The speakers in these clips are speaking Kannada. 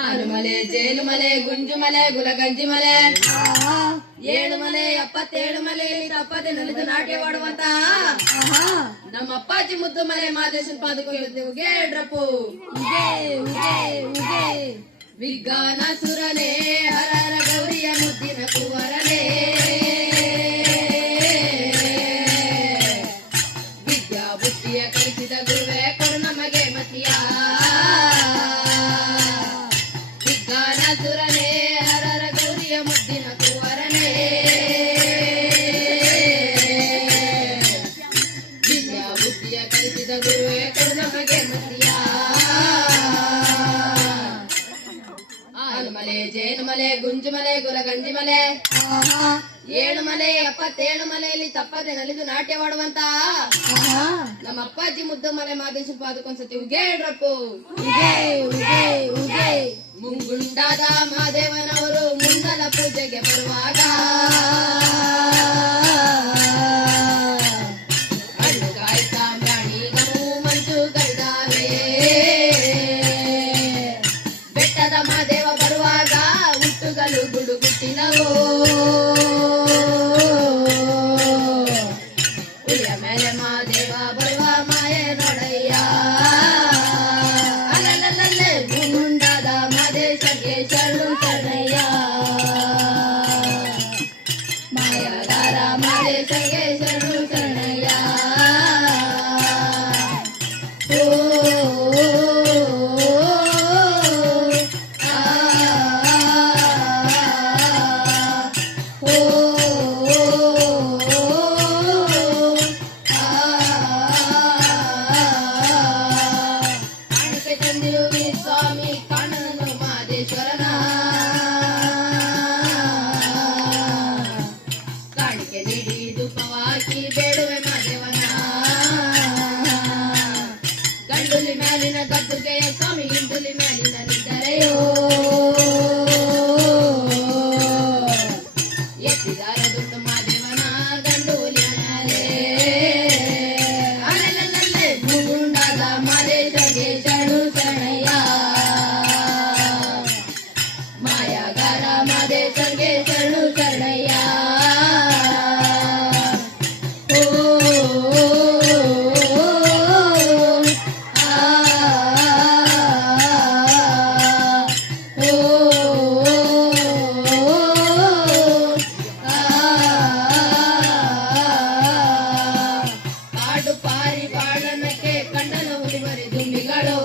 ಆನುಮಲೆ ಜೇನುಮಲೆ ಗುಂಜುಮಲೆ ಗುಲಗಂಜಿಮಲೆ 7 ಮಲೆ 77 ಮಲೆಯಲ್ಲಿ ತಪ್ಪದೆ ನಲಿದು ನಾಟ್ಯವಾಡುವಂತ ನಮ್ಮ ಅಪ್ಪಾಜಿ ಮುದ್ದು ಮಲೆ ಮಾದೇಶನ್ ಪಾದಕ್ಕೆ ಗೇಡ್ರಪ್ಪು ವಿಜ್ಞಾನ ಸುರನೇ ಹರರ ಗೌರಿಯ ಮುದ್ದಿನ ಕುವರನೇ ವಿದ್ಯಾ ಬುದ್ಧಿಯ ಕಲಿಸಿದ ಗುರುವೇ ಕೊಡು ನಮಗೆ ಮತಿಯ ವಿಜ್ಞಾನ ಸುರನೇ ಹರರ ಗೌರಿಯ ಮುದ್ದಿನ ಕುವರನೇ ವಿದ್ಯಾ ಬುದ್ಧಿಯ ಕಲಿಸಿದ ಗುರುವೇ ಕೊಡು ನಮಗೆ ಮತಿಯ ಆನುಮಲೆ ಜೇನುಮಲೆ ಗುಂಜುಮಲೆ ಗುಲಗಂಜಿಮಲೆ 7 ಮಲೆ 77 ಮಲೆಯಲ್ಲಿ ತಪ್ಪದೆ ನಲಿದು ನಾಟ್ಯವಾಡುವಂತ ನಮ್ಮ ಅಪ್ಪಾಜಿ ಮುದ್ದು ಮಲೆ ಮಾದೇಶ ಪಾದಕ್ಕೊಂದ್ಸತಿ ಉಗೇಡ್ರಪ್ಪು ಮುಂಗುಂಡಾದ ಮಹಾದೇವನವರು ಮುಂದಲ ಪೂಜೆಗೆ ಬರುವಾಗ ಹಣ್ಣು ಕಾಯ್ತ ಪ್ರಾಣಿಗಳು ಮಂಜು ಕೈದಾವೆ ಬೆಟ್ಟದ ಮಹಾದೇವ ಬರುವಾಗ ಹುಟ್ಟುಗಳು ಗುಡುಗುಟ್ಟಿನವೋ ಉಳಿಯ ಮೇಲೆ ಮಹಾದೇವ ಬರುವ ಮಾಯೆ ನೋಡಯ್ಯ ಅಲ್ಲಲ್ಲೇ ಮುಂದಾದ ಮಹದೇಶಕ್ಕೆ ಶರಣು ಶರಣಯ್ಯ ಮಾಯಗಾರ ಮಹದೇಶಕ್ಕೆ ಶರಣು ಶರಣಯ್ಯ ಸ್ವಾಮಿ ಕಾಣನು ಮಾದೇಶ್ವರನ ಕಾಣಿಕೆ ನೀಡಿ ಧೂಪವಾಗಿ ಬೇಡುವೆ ಮಾದೇವನ ಗಂಡುಲಿ ಮ್ಯಾಲಿನ ಗದ್ದುಗೆಯ ಸ್ವಾಮಿ ಹಿಂಡುಲಿ ಮ್ಯಾಲಿನ ನಿದ್ದರೆಯೋ ಎತ್ತಿದಾರ ದುಡ್ಡು ಮಾದೇವನ ಗಂಡುಲಿ ಮ್ಯಾಲೆ ಅಲ್ಲಲ್ಲೇ ಮುಂಗುಂಡಾದ ಮಾದೇಶಗೆ ಶರಣು ಶರಣಯ್ಯ ಮಾಯಗಾರ ಮಾದೇಶಗೆ ಶರಣು ಶರಣಯ್ಯ ಕಾಡು ಪಾರಿ ಬಾಳನಕ್ಕೆ ಕಂಡನ ಹುಲಿಮರಿ ದುಂಬಿಗಳು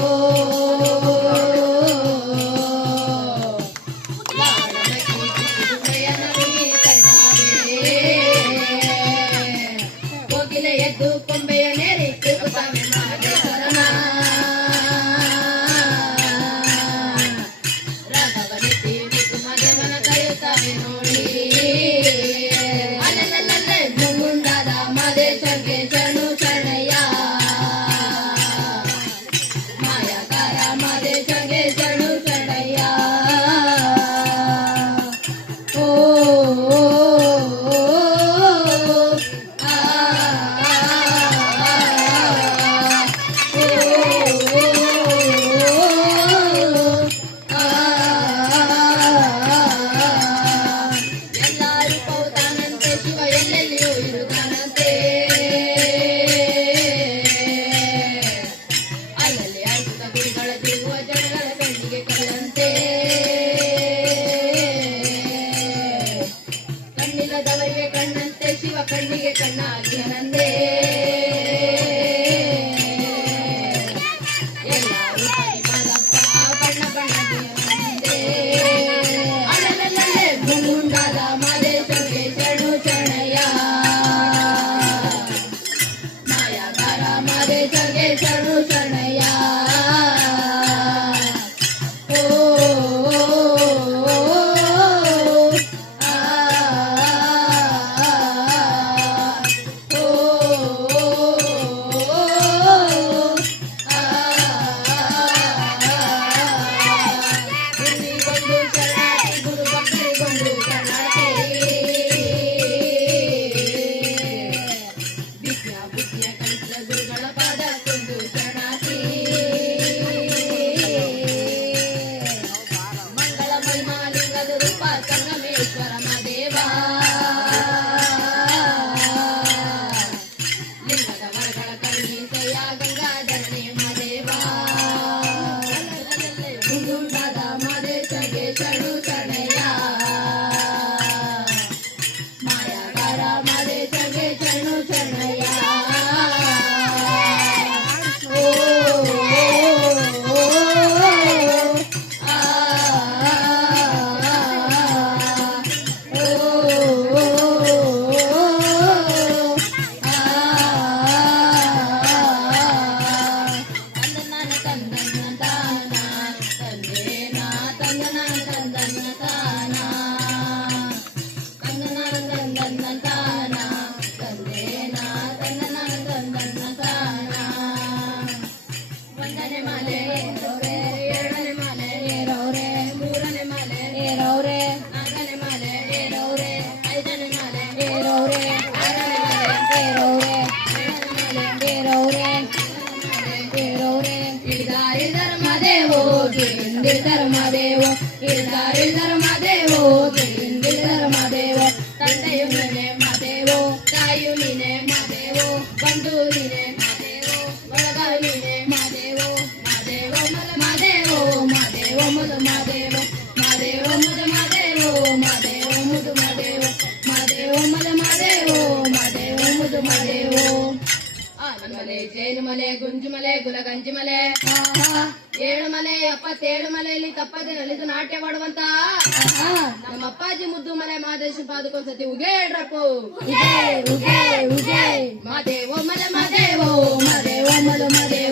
ಕೋಗಿಲೆ ಎದ್ದು ಕೊಂಬೆಯ ನೇರಿ ತಿರುಗುತ್ತಾವೆ ಮಾದೇಶ್ವರನ ರಾಘವನಿತಿ ಮುದ್ದು ಮದೇವನ ಕರೆಯುತ್ತಾವೆ ನೋಡಿ ಅಲ್ಲಲ್ಲೇ ಮುಂಗುಂಡಾದ ಮಾದೇಶಕ್ಕೆ ಶರಣು ಶರಣಯ್ಯ ಮಾಯಗಾರ ಮಾದೇಶಗೆ ಶರಣು ಶರಣಯ್ಯ ಎಲ್ಲರೂ ಪೌತಾನಂತೆ ಶಿವ ಎಲ್ಲೆಲ್ಲಿಯೂ ಇರುತ್ತಾನಂತೆ ಅಲ್ಲಲ್ಲಿ ಅದ್ಭುತ ಗುರುಗಳ ತಿರುಗುವ ಜನಗಳ ಕಣ್ಣಿಗೆ ಕಲ್ಲಂತೆ ಕಣ್ಣಿಲ್ಲದವರಿಗೆ ಕಣ್ಣಂತೆ ಶಿವ ಕಣ್ಣಿಗೆ ಕಣ್ಣಾಗಿಯನಂತೆ ಎಲ್ಲರೂ ಮಾದಪ್ಪ ಬಣ್ಣ ಬಣ್ಣದಿಯನಂತೆ ಅಲ್ಲಲ್ಲೇ ಮುಂಗುಂಡಾದ ಮಾದೇಶಕ್ಕೆ ಶರಣು ಶರಣಯ್ಯ ಮಾಯಗಾರ ಮಾದೇಶಕ್ಕೆ ಶರಣು ಶರಣಯ್ಯ ಗುರುವಿಗೊಂದು ಶರಣಾರ್ಥಿ ಗುರು ಭಕ್ತರಿಗೊಂದು ಶರಣಾರ್ಥಿ ವಿದ್ಯಾ ಬುದ್ಧಿಯ ಕಲಿಸಿದ ಗುರುಗಳ ಪಾದಕ್ಕೊಂದು ಶರಣಾರ್ಥಿ ಮಾದೇವೋ ಇಲ್ದಾರಿಲ್ಲರ ಮಾದೇವೋ ಗಿಳಿಂದಿಲ್ಲರ ಮಾದೇವೋ ತಂದೆಯು ನೀನೆ ಮಾದೇವೋ ತಾಯಿಯು ನೀನೆ ಮಾದೇವೋ ಬಂಧು ನೀನೆ ಮಾದೇವೋ ಬಳಗ ನೀನೆ ಮಾದೇವೋ ಮಾದೇವೋ ಮದ ಮಾದೇವೋ ಮಾದೇವೋ ಮುದ ಮಾದೇವೋ ಮಾದೇವೋ ಮುದ ಮಾದೇವೋ ಮಾದೇವೋ ಮುದು ಮಾದೇವೋ ಮಾದೇವೋ ಮದ ಮಾದೇವೋ ಮಾದೇವೋ ಮುದು ಮಾದೇವೋ ಆನಮಲೆ ಜೇನುಮಲೆ ಗುಂಜುಮಲೆ ಗುಲಗಂಜಿಮಲೆ ಏಳು ಮಲೆ 77 ಮಲೆಯಲ್ಲಿ ತಪ್ಪದೆ ನಲಿದು ನಾಟ್ಯ ಮಾಡುವಂತ ನಮ್ಮ ಅಪ್ಪಾಜಿ ಮುದ್ದು ಮಲೆ ಮಾದೇಶ ಪಾದಕ್ಕೊಂದ್ಸತಿ ಉಗೇಡ್ರಪ್ಪು ಮಾದೇವೋ ಮಲೆ ಮಾದೇವೋ ಮಾದೇವೋ ಮಲ ಮಾದೇವೋ